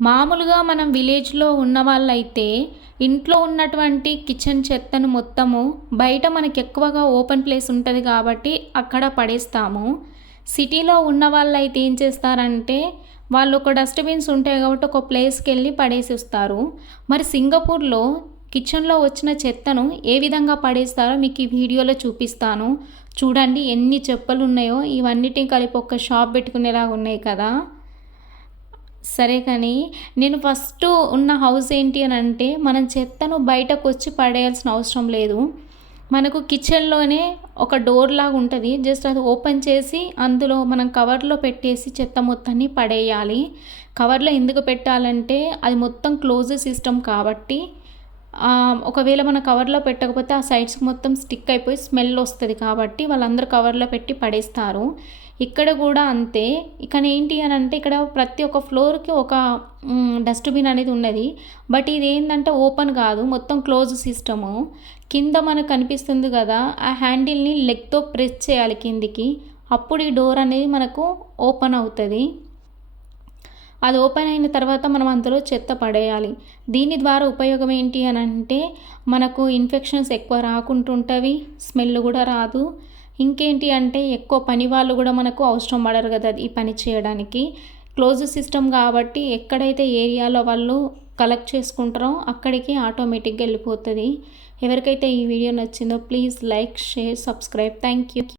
మామూలుగా మనం విలేజ్లో ఉన్న వాళ్ళైతే ఇంట్లో ఉన్నటువంటి కిచెన్ చెత్తను మొత్తము బయట మనకి ఎక్కువగా ఓపెన్ ప్లేస్ ఉంటుంది కాబట్టి అక్కడ పడేస్తాము. సిటీలో ఉన్న వాళ్ళైతే ఏం చేస్తారంటే వాళ్ళు ఒక డస్ట్బిన్స్ ఉంటాయి కాబట్టి ఒక ప్లేస్కి వెళ్ళి పడేసిస్తారు. మరి సింగపూర్లో కిచెన్లో వచ్చిన చెత్తను ఏ విధంగా పడేస్తారో మీకు ఈ వీడియోలో చూపిస్తాను. చూడండి ఎన్ని చెప్పులు ఉన్నాయో ఇవన్నిటిని కలిపి ఒక షాప్ పెట్టుకునేలాగా ఉన్నాయి కదా. సరే కానీ నేను ఫస్ట్ ఉన్న హౌస్ ఏంటి అని అంటే మనం చెత్తను బయటకు వచ్చి పడేయాల్సిన అవసరం లేదు. మనకు కిచెన్లోనే ఒక డోర్ లాగా ఉంటుంది. జస్ట్ అది ఓపెన్ చేసి అందులో మనం కవర్లో పెట్టేసి చెత్త మొత్తాన్ని పడేయాలి. కవర్లో ఎందుకు పెట్టాలంటే అది మొత్తం క్లోజ్ సిస్టమ్ కాబట్టి ఒకవేళ మన కవర్లో పెట్టకపోతే ఆ సైడ్స్ మొత్తం స్టిక్ అయిపోయి స్మెల్ వస్తుంది కాబట్టి వాళ్ళందరూ కవర్లో పెట్టి పడేస్తారు. ఇక్కడ కూడా అంతే. ఇక్కడ ఏంటి అని అంటే ఇక్కడ ప్రతి ఒక్క ఫ్లోర్కి ఒక డస్ట్బిన్ అనేది ఉన్నది. బట్ ఇది ఏంటంటే ఓపెన్ కాదు. మొత్తం క్లోజ్ సిస్టము కింద మనకు కనిపిస్తుంది కదా ఆ హ్యాండిల్ని లెగ్తో ప్రెస్ చేయాలి కిందికి. అప్పుడు ఈ డోర్ అనేది మనకు ఓపెన్ అవుతుంది. అది ఓపెన్ అయిన తర్వాత మనం అందులో చెత్త పడేయాలి. దీని ద్వారా ఉపయోగం ఏంటి అని అంటే మనకు ఇన్ఫెక్షన్స్ ఎక్కువ రాకుంటుంటవి స్మెల్ కూడా రాదు. ఇంకేంటి అంటే ఎక్కువ పని వాళ్ళు కూడా మనకు అవసరం పడరు కదా ఈ పని చేయడానికి. క్లోజ్ సిస్టమ్ కాబట్టి ఎక్కడైతే ఏరియాలో వాళ్ళు కలెక్ట్ చేసుకుంటారో అక్కడికి ఆటోమేటిక్గా వెళ్ళిపోతుంది. ఎవరికైతే ఈ వీడియో నచ్చిందో please like share subscribe. Thank you.